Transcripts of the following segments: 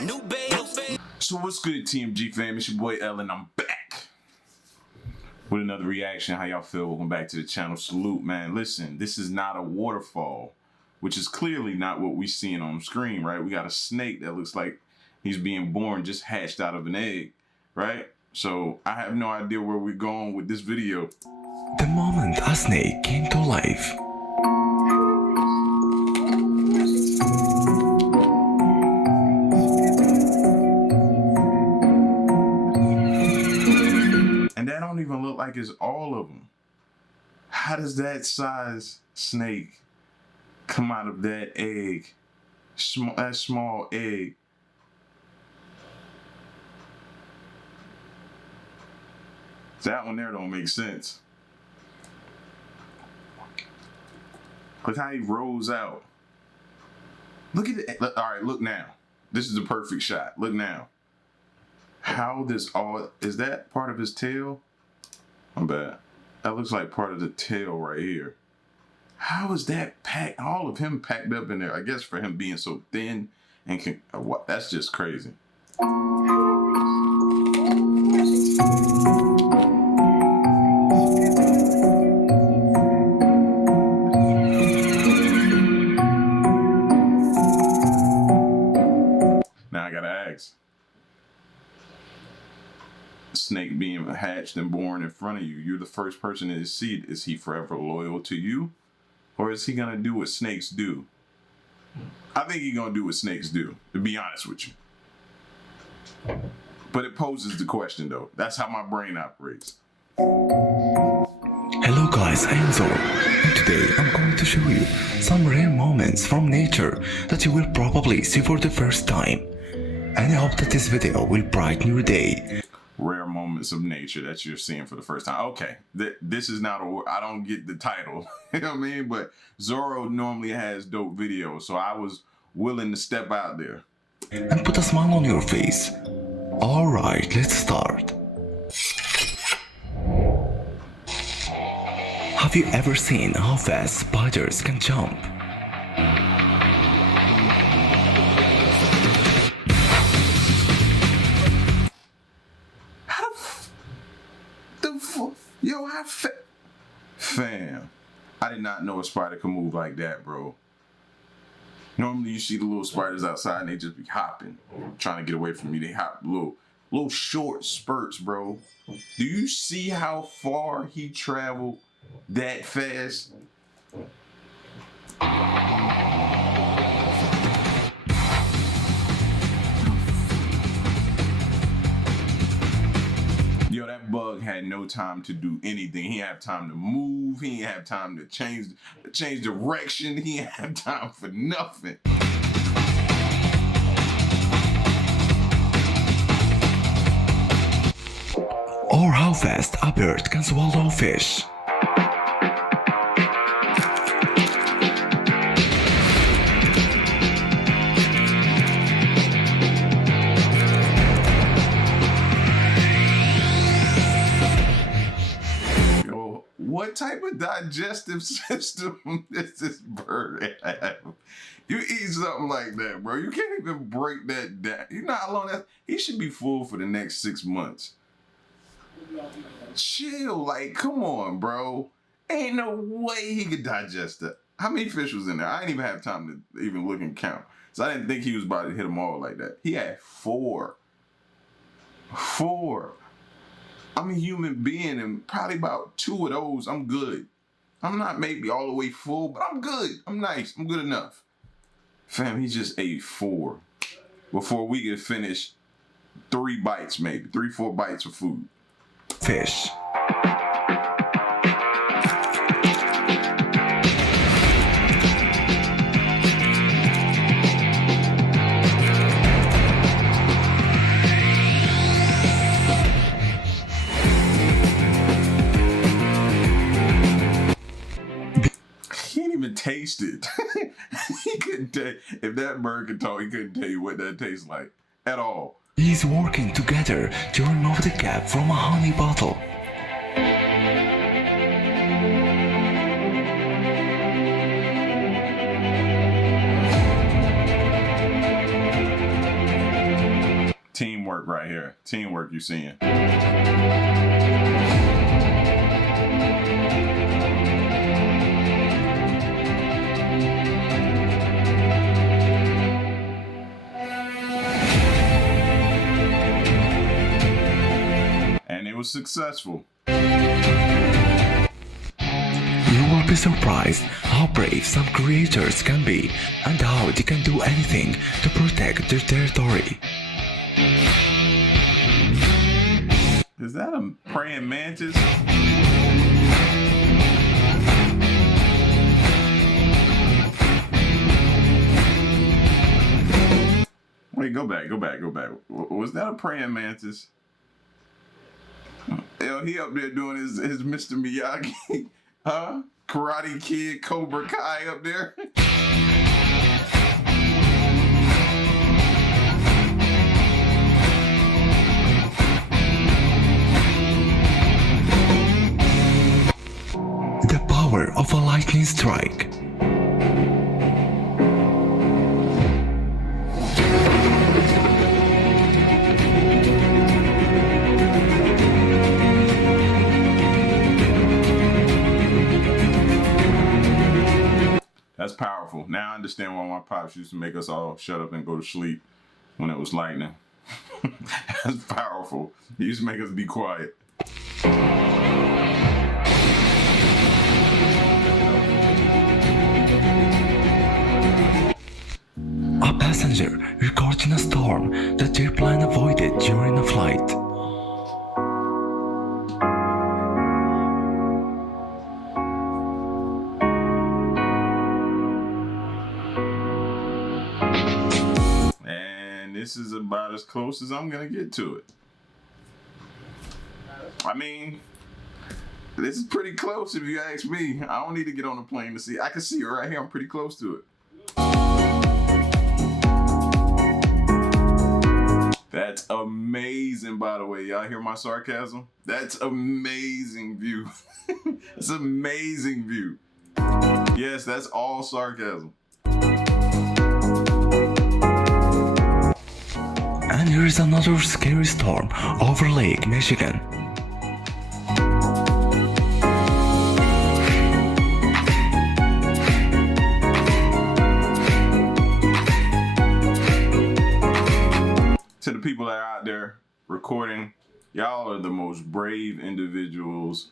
new babe. So what's good, TMG fam? It's your boy L, and I'm back with another reaction. How y'all feel? Welcome back to the channel. Salute, man. Listen, this is not a waterfall, which is clearly not what we seeing on screen, right? We got a snake that looks like he's being born, just hatched out of an egg, right? So I have no idea where we're going with this video. The moment a snake came to life. And that don't even look like it's all of them. How does that size snake come out of that egg? That small egg. That one there don't make sense. Look how he rolls out. Look at it. All right, look now. This is the perfect shot. Look now. How this all, is that part of his tail? My bad. That looks like part of the tail right here. How is that packed, all of him packed up in there? I guess for him being so thin and what? That's just crazy. Now I gotta ask. Snake being hatched and born in front of you, you're the first person to see it. Is he forever loyal to you? Or is he gonna do what snakes do? I think he's gonna do what snakes do, to be honest with you. But it poses the question though. That's how my brain operates. Hello guys, I am Zoro, and today I'm going to show you some rare moments from nature that you will probably see for the first time. And I hope that this video will brighten your day. Rare moments of nature that you're seeing for the first time. Okay, this is not a, I don't get the title, you know what I mean? But Zoro normally has dope videos, so I was willing to step out there. And put a smile on your face. Alright, let's start. Have you ever seen how fast spiders can jump? Yo, fam, I did not know a spider could move like that, bro. Normally you see the little spiders outside and they just be hopping, trying to get away from me. They hop little short spurts, bro. Do you see how far he traveled that fast? Yo, that bug had no time to do anything. He didn't have time to move. He didn't have time to change direction. He didn't have time for nothing. Or how fast a bird can swallow fish. What type of digestive system does this bird have? You eat something like that, bro. You can't even break that down. You know how long that, he should be full for the next 6 months. Chill, like, come on, bro. Ain't no way he could digest that. How many fish was in there? I didn't even have time to even look and count. So I didn't think he was about to hit them all like that. He had 4. 4. I'm a human being, and probably about 2 of those, I'm good. I'm not maybe all the way full, but I'm good. I'm nice. I'm good enough. Fam, he just ate 4 before we could finish 3 bites, maybe 3-4 bites of food. Fish. Taste it. He couldn't tell. If that bird could talk, he couldn't tell you what that tastes like at all. He's working together to remove the cap from a honey bottle. teamwork right here. Teamwork you seeing. And it was successful. You will be surprised how brave some creatures can be and how they can do anything to protect their territory. Is that a praying mantis? Wait, go back. Was that a praying mantis? Hell, he up there doing his Mr. Miyagi, huh? Karate Kid, Cobra Kai up there. The power of a lightning strike. That's powerful. Now I understand why my pops used to make us all shut up and go to sleep when it was lightning. That's powerful. He used to make us be quiet. A passenger recording a storm that their plane avoided during a flight. And this is about as close as I'm gonna get to it. I mean, this is pretty close if you ask me. I don't need to get on a plane to see. I can see it right here. I'm pretty close to it. That's amazing, by the way. Y'all hear my sarcasm? That's amazing view. It's amazing view. Yes, that's all sarcasm. And here is another scary storm over Lake Michigan. To the people that are out there recording, y'all are the most brave individuals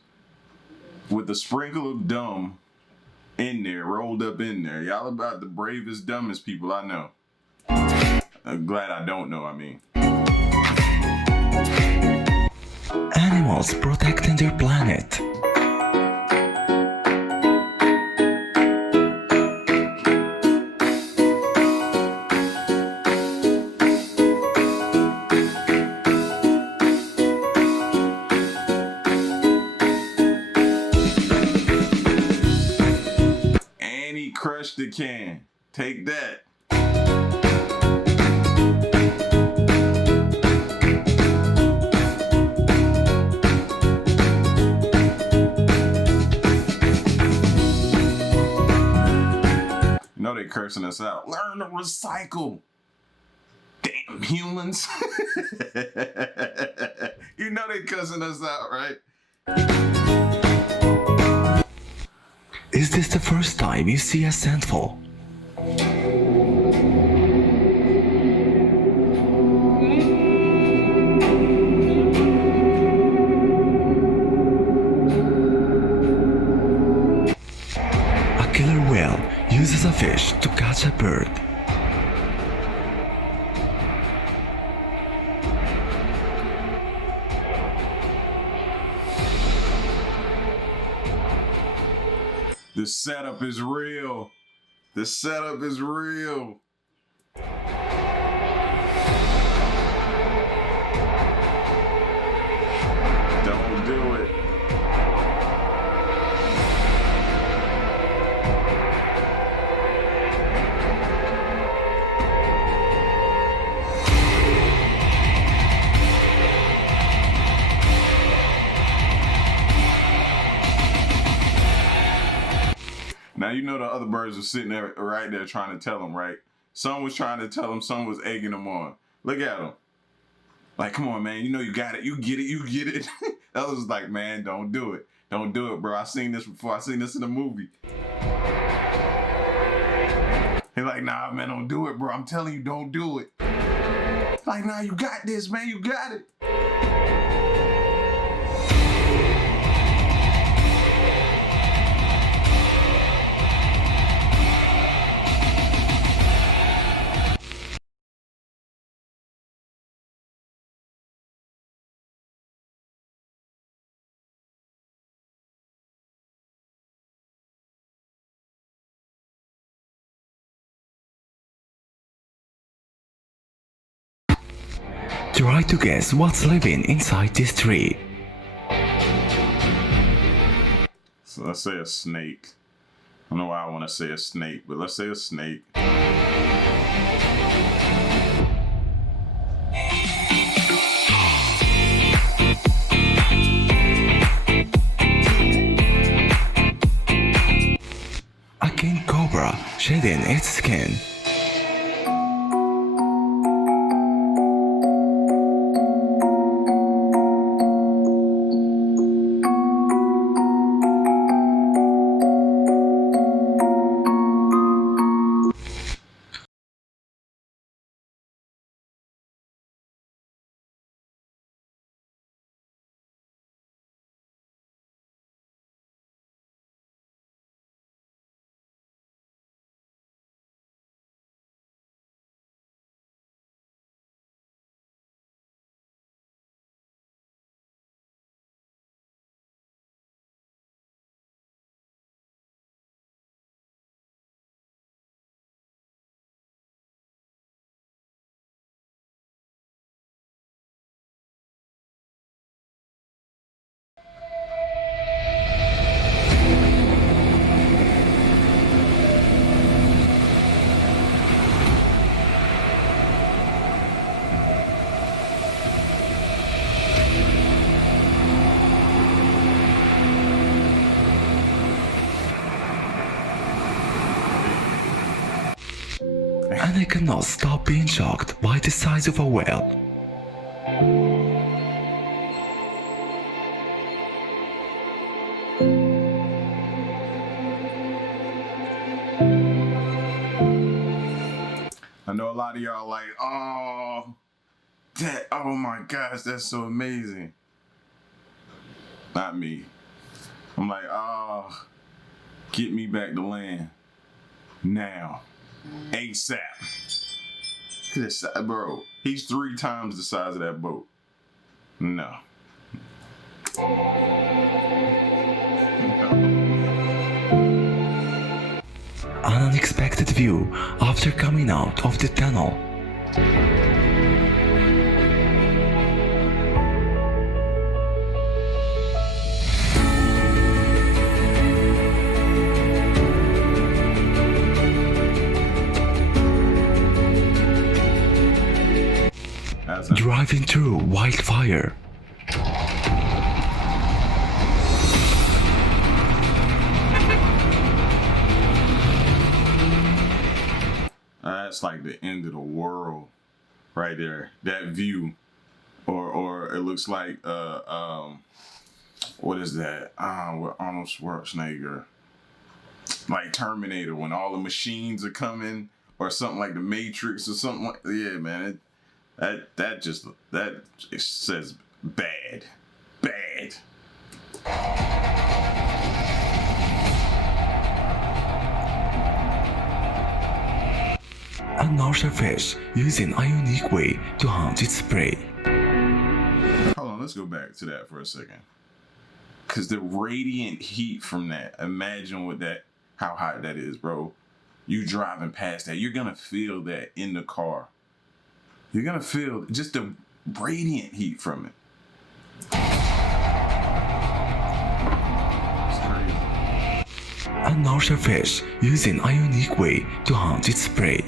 with a sprinkle of dumb in there, rolled up in there. Y'all about the bravest, dumbest people I know. I'm glad I don't know, I mean. Animals protecting their planet. And he crushed the can. Take that. You know they cursing us out. Learn to recycle. Damn humans. You know they cussing us out, right? Is this the first time you see a sandfall? A killer whale uses a fish to catch a bird. The setup is real. The setup is real. Don't do it. Now you know the other birds were sitting there right there trying to tell him, right? Some was trying to tell him, some was egging him on. Look at him. Like, come on, man. You know you got it. You get it. You get it. That was like, man, don't do it. Don't do it, bro. I seen this before. I seen this in a movie. He's like, nah, man, don't do it, bro. I'm telling you, don't do it. Like, nah, you got this, man. You got it. Try to guess what's living inside this tree. So let's say a snake. I don't know why I want to say a snake, but let's say a snake. A king cobra shedding its skin. And I cannot stop being shocked by the size of a whale. I know a lot of y'all like, oh, oh my gosh, that's so amazing. Not me. I'm like, oh, get me back to land now. ASAP. This, bro, he's 3 times the size of that boat. No. An unexpected view after coming out of the tunnel. Driving through wildfire. That's like the end of the world right there. That view. Or it looks like what is that? With Arnold Schwarzenegger. Like Terminator, when all the machines are coming, or something like the Matrix or something like yeah, man. That it says bad. Bad. Another fish using a unique way to hunt its prey. Hold on, let's go back to that for a second. Cause the radiant heat from that, imagine how hot that is, bro. You driving past that, you're gonna feel that in the car. You're gonna feel just the radiant heat from it. It's crazy. Another fish using a unique way to hunt its prey.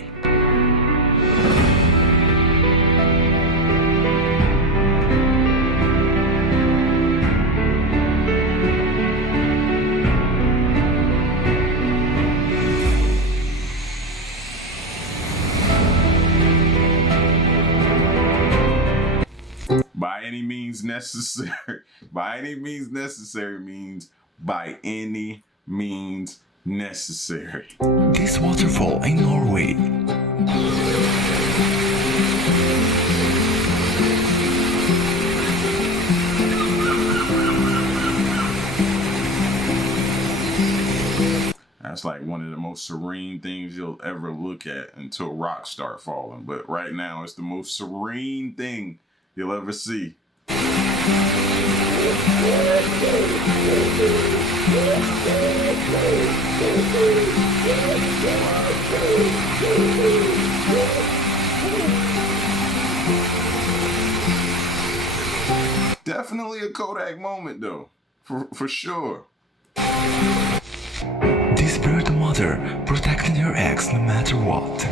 any means necessary. By any means necessary means by any means necessary. This waterfall in Norway. That's like one of the most serene things you'll ever look at until rocks start falling. But right now, it's the most serene thing you'll ever see. Definitely a Kodak moment, though, for sure. This bird mother protecting her eggs no matter what.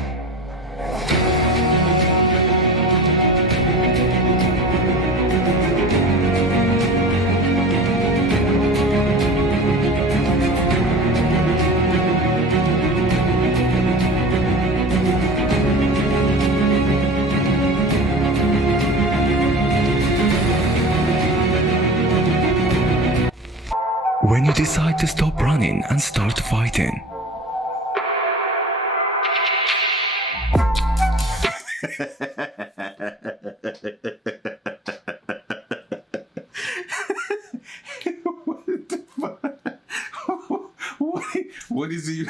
When you decide to stop running and start fighting. What the fuck? What is he?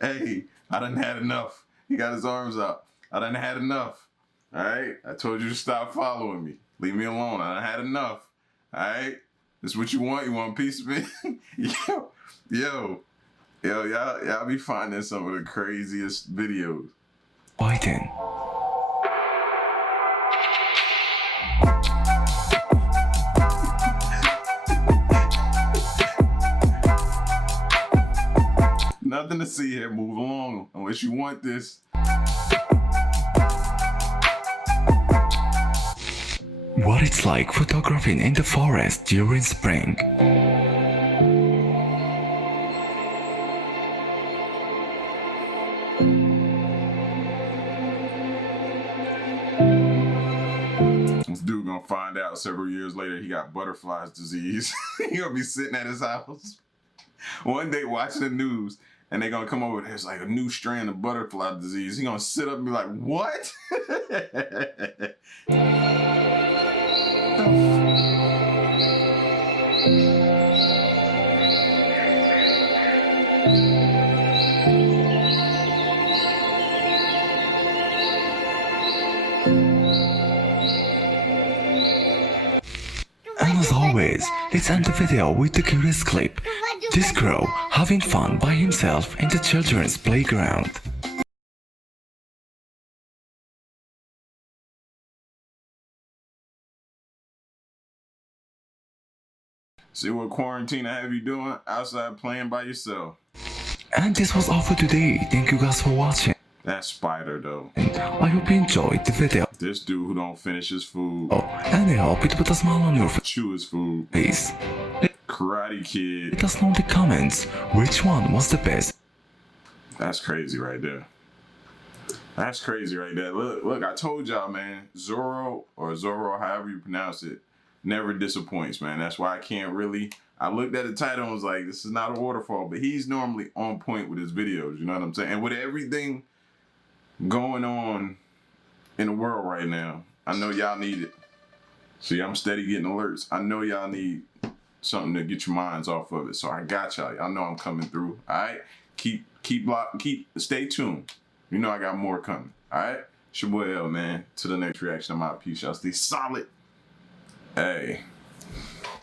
Hey, I done had enough. He got his arms up. I done had enough. All right? I told you to stop following me. Leave me alone. I done had enough. All right? This what you want? You want a piece of it? Yo, y'all be finding some of the craziest videos. Fighting. Nothing to see here. Move along unless you want this. What it's like photographing in the forest during spring. This dude gonna find out several years later he got butterflies disease. He gonna be sitting at his house one day watching the news, and they gonna come over. There's like a new strand of butterfly disease. He gonna sit up and be like, "What?" And as always, let's end the video with the curious clip. This girl having fun by himself in the children's playground. See what quarantine have you doing outside playing by yourself? And this was all for today. Thank you guys for watching. That spider though. And I hope you enjoyed the video. This dude who don't finish his food. Oh, and I hope it put a smile on your Chew his food. face. Karate Kid. Let us know in the comments which one was the best. That's crazy right there. That's crazy right there. Look, I told y'all, man. Zorro, however you pronounce it, never disappoints, man. That's why I can't really. I looked at the title and was like, this is not a waterfall, but he's normally on point with his videos. You know what I'm saying? And with everything going on in the world right now, I know y'all need it. See, I'm steady getting alerts. I know y'all need something to get your minds off of it. So I got y'all. Y'all know I'm coming through. All right? Stay tuned. You know I got more coming. All right? It's your boy L, man. To the next reaction, I'm out. Peace. Y'all stay solid. Hey.